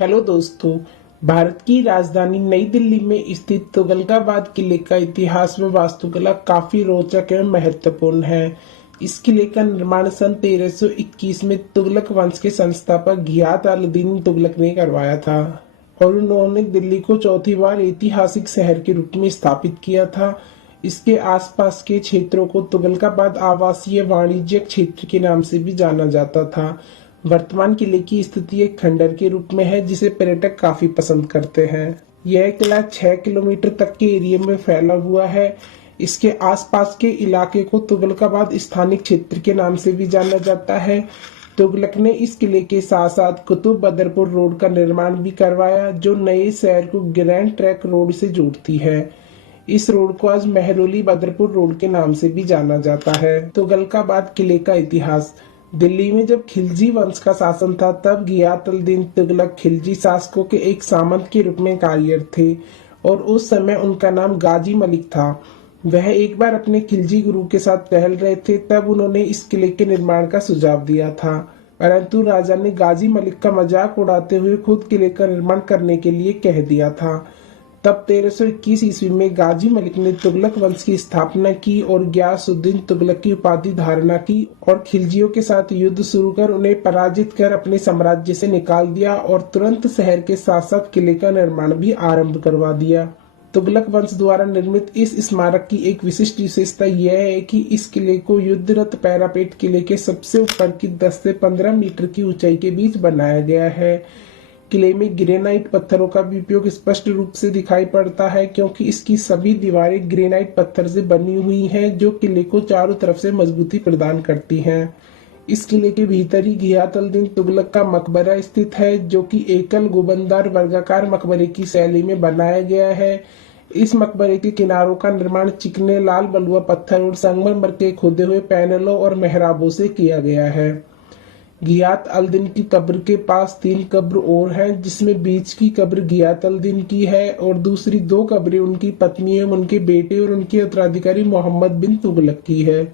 Hello दोस्तों। भारत की राजधानी नई दिल्ली में स्थित तुगलकाबाद किले का इतिहास व वास्तुकला काफी रोचक एवं महत्वपूर्ण है। इस किले का निर्माण सन 1321 में तुगलक वंश के संस्थापक घियाथ अल-दीन तुगलक ने करवाया था और उन्होंने दिल्ली को चौथी बार ऐतिहासिक शहर के रूप में स्थापित किया था। इसके आसपास के क्षेत्रों को तुगलकाबाद आवासीय वाणिज्यिक क्षेत्र के नाम से भी जाना जाता था। वर्तमान किले की स्थिति एक खंडर के रूप में है जिसे पर्यटक काफी पसंद करते हैं। यह किला 6 किलोमीटर तक के एरिया में फैला हुआ है। इसके आसपास के इलाके को तुगलकाबाद स्थानिक क्षेत्र के नाम से भी जाना जाता है। तुगलक ने इस किले के साथ साथ कुतुब बदरपुर रोड का निर्माण भी करवाया जो नए शहर को ग्रैंड ट्रैंक रोड से जोड़ती है। इस रोड को आज महरौली बदरपुर रोड के नाम से भी जाना जाता है। तुगलकाबाद किले का इतिहास। दिल्ली में जब खिलजी वंश का शासन था तब घियाथ अल-दीन तुगलक खिलजी शासकों के एक सामंत के रूप में कार्यरत थे और उस समय उनका नाम गाजी मलिक था। वह एक बार अपने खिलजी गुरु के साथ टहल रहे थे तब उन्होंने इस किले के निर्माण का सुझाव दिया था, परंतु राजा ने गाजी मलिक का मजाक उड़ाते हुए खुद किले का निर्माण करने के लिए कह दिया था। तब 1321 ईस्वी में गाजी मलिक ने तुगलक वंश की स्थापना की और गियासुद्दीन तुगलक की उपाधि धारणा की और खिलजियों के साथ युद्ध शुरू कर उन्हें पराजित कर अपने साम्राज्य से निकाल दिया और तुरंत शहर के साथ साथ किले का निर्माण भी आरंभ करवा दिया। तुगलक वंश द्वारा निर्मित इस स्मारक की एक विशिष्ट विशेषता यह है कि इस किले को युद्धरत पैरापेट किले के सबसे ऊपर की 10 से 15 मीटर की ऊंचाई के बीच बनाया गया है। किले में ग्रेनाइट पत्थरों का भी उपयोग स्पष्ट रूप से दिखाई पड़ता है क्योंकि इसकी सभी दीवारें ग्रेनाइट पत्थर से बनी हुई हैं जो किले को चारों तरफ से मजबूती प्रदान करती हैं। इस किले के भीतर ही घियाथ अल-दीन तुगलक का मकबरा स्थित है जो कि एकल गुंबददार वर्गाकार मकबरे की शैली में बनाया गया है। इस मकबरे के किनारों का निर्माण चिकने लाल बलुआ पत्थर और संगमरमर के खोदे हुए पैनलों और मेहराबों से किया गया है। घियाथ अल-दीन की कब्र के पास 3 कब्र और हैं जिसमें बीच की कब्र घियाथ अल-दीन की है और दूसरी 2 कब्रें उनकी पत्नी एवं उनके बेटे और उनके उत्तराधिकारी मोहम्मद बिन तुगलक की है।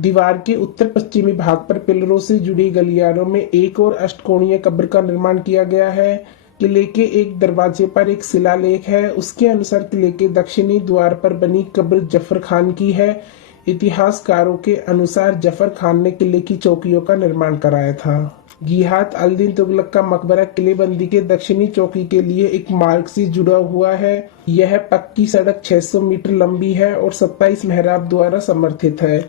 दीवार के उत्तर पश्चिमी भाग पर पिलरों से जुड़ी गलियारों में एक और अष्टकोणीय कब्र का निर्माण किया गया है। किले के एक दरवाजे पर एक शिलालेख है। उसके अनुसार किले के दक्षिणी द्वार पर बनी कब्र जफर खान की है। इतिहासकारों के अनुसार जफर खान ने किले की चौकियों का निर्माण कराया था। घियाथ अल-दीन तुगलक का मकबरा किलेबंदी के दक्षिणी चौकी के लिए एक मार्ग से जुड़ा हुआ है। यह पक्की सड़क 600 मीटर लंबी है और 27 मेहराब द्वारा समर्थित है।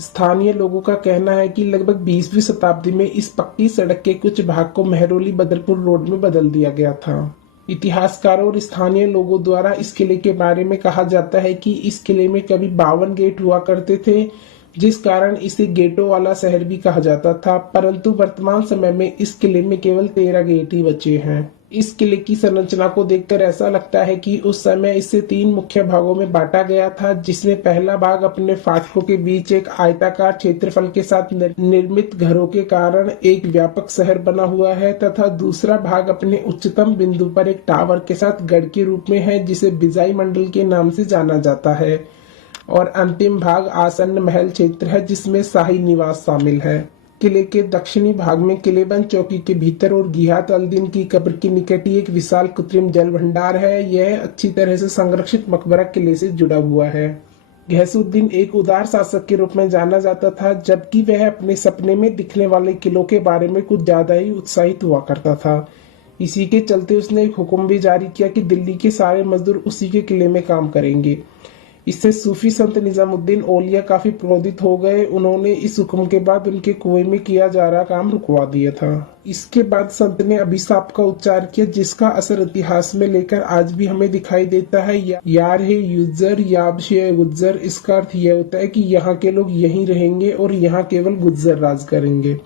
स्थानीय लोगों का कहना है कि लगभग 20वीं शताब्दी में इस पक्की सड़क के कुछ भाग को महरौली बदरपुर रोड में बदल दिया गया था। इतिहासकारों और स्थानीय लोगों द्वारा इस किले के बारे में कहा जाता है कि इस किले में कभी 52 गेट हुआ करते थे जिस कारण इसे गेटों वाला शहर भी कहा जाता था, परंतु वर्तमान समय में इस किले में केवल 13 गेट ही बचे हैं। इस किले की संरचना को देखकर ऐसा लगता है कि उस समय इसे 3 मुख्य भागों में बांटा गया था, जिसमें पहला भाग अपने फाटकों के बीच एक आयताकार क्षेत्रफल के साथ निर्मित घरों के कारण एक व्यापक शहर बना हुआ है तथा दूसरा भाग अपने उच्चतम बिंदु पर एक टावर के साथ गढ़ के रूप में है जिसे बिजाई मंडल के नाम से जाना जाता है और अंतिम भाग आसन्न महल क्षेत्र है जिसमें शाही निवास शामिल है। किले के दक्षिणी भाग में किलेबंद चौकी के भीतर और घियाथ अल-दीन की कब्र के निकट ही एक विशाल कृत्रिम जल भंडार है। यह अच्छी तरह से संरक्षित मकबरा किले से जुड़ा हुआ है। गयासुद्दीन एक उदार शासक के रूप में जाना जाता था जबकि वह अपने सपने में दिखने वाले किलों के बारे में कुछ ज्यादा ही उत्साहित हुआ करता था। इसी के चलते उसने एक हुक्म भी जारी किया कि दिल्ली के सारे मजदूर उसी के किले में काम करेंगे। इससे सूफी संत निजामुद्दीन औलिया काफी क्रोधित हो गए। उन्होंने इस हुक्म के बाद उनके कुएं में किया जा रहा काम रुकवा दिया था। इसके बाद संत ने अभिशाप का उच्चार किया जिसका असर इतिहास में लेकर आज भी हमें दिखाई देता है। यार है युजर याब शे गुज्जर। इसका अर्थ यह होता है कि यहाँ के लोग यहीं रहेंगे और यहाँ केवल गुज्जर राज करेंगे।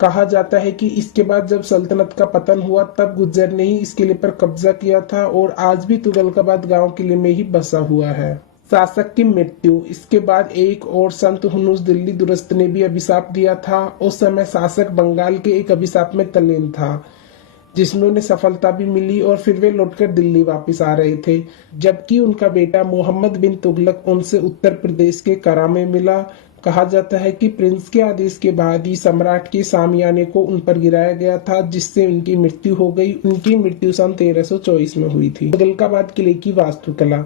कहा जाता है कि इसके बाद जब सल्तनत का पतन हुआ तब गुज्जर ने ही इस किले पर कब्जा किया था और आज भी तुगलकाबाद गांव किले में ही बसा हुआ है। शासक की मृत्यु। इसके बाद एक और संत हुनूस दिल्ली दुरस्त ने भी अभिशाप दिया था। उस समय शासक बंगाल के एक अभिशाप में तल्लीन था जिसमें उन्हें सफलता भी मिली और फिर वे लौटकर दिल्ली वापस आ रहे थे, जबकि उनका बेटा मोहम्मद बिन तुगलक उनसे उत्तर प्रदेश के करा में मिला। कहा जाता है कि प्रिंस के आदेश के बाद ही सम्राट के सामियाने को उन पर गिराया गया था, जिससे उनकी मृत्यु हो गई। उनकी मृत्यु सन 1324 में हुई थी। तुगलकाबाद किले की वास्तुकला।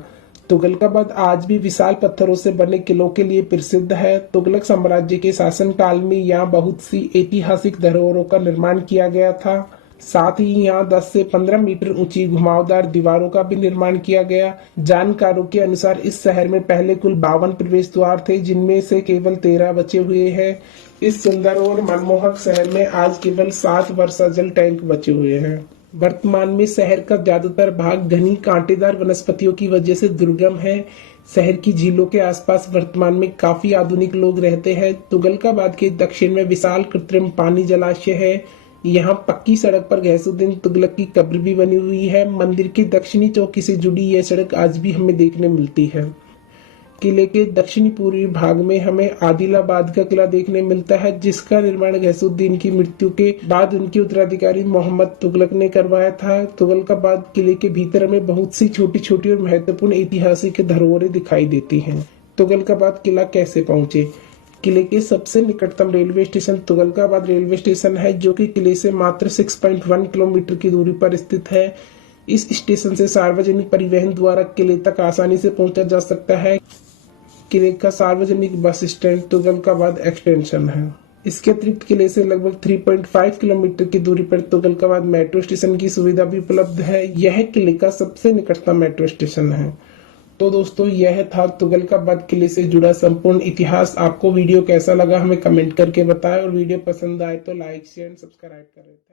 तुगलकाबाद आज भी विशाल पत्थरों से बने किलों के लिए प्रसिद्ध है। तुगलक साम्राज्य के शासनकाल में यहाँ बहुत सी ऐतिहासिक धरोहरों का निर्माण किया गया था। साथ ही यहाँ 10 से 15 मीटर ऊंची घुमावदार दीवारों का भी निर्माण किया गया। जानकारों के अनुसार इस शहर में पहले कुल 52 प्रवेश द्वार थे, जिनमें से केवल 13 बचे हुए हैं। इस सुंदर और मनमोहक शहर में आज केवल 7 वर्षा जल टैंक बचे हुए हैं। वर्तमान में शहर का ज्यादातर भाग घनी कांटेदार वनस्पतियों की वजह से दुर्गम है। शहर की झीलों के आसपास वर्तमान में काफी आधुनिक लोग रहते हैं। तुगलकाबाद के दक्षिण में विशाल कृत्रिम पानी जलाशय है। यहाँ पक्की सड़क पर गैसुद्दीन तुगलक की कब्र भी बनी हुई है। मंदिर के दक्षिणी चौकी से जुड़ी यह सड़क आज भी हमें देखने मिलती है। किले के दक्षिणी पूर्वी भाग में हमें आदिलाबाद का किला देखने मिलता है, जिसका निर्माण गैसुद्दीन की मृत्यु के बाद उनके उत्तराधिकारी मोहम्मद तुगलक ने करवाया था। तुगलकाबाद किले के भीतर हमें बहुत सी छोटी छोटी और महत्वपूर्ण ऐतिहासिक धरोहरें दिखाई देती हैं। तुगलकाबाद किला कैसे पहुंचे? किले के सबसे निकटतम railway station Tughlakabad railway station है, जो कि किले से मात्र 6.1 किलोमीटर की दूरी पर स्थित है। इस स्टेशन से सार्वजनिक परिवहन द्वारा किले तक आसानी से पहुंचा जा सकता है। किले का सार्वजनिक बस स्टैंड तुगलकाबाद एक्सटेंशन है। इसके अतिरिक्त किले से लगभग 3.5 किलोमीटर की दूरी पर तुगलकाबाद मेट्रो स्टेशन की सुविधा भी उपलब्ध है। यह किले का सबसे निकटतम मेट्रो स्टेशन है। तो दोस्तों, यह था तुगलकाबाद किले से जुड़ा संपूर्ण इतिहास। आपको वीडियो कैसा लगा हमें कमेंट करके बताएं, और वीडियो पसंद आए तो लाइक शेयर सब्सक्राइब करें।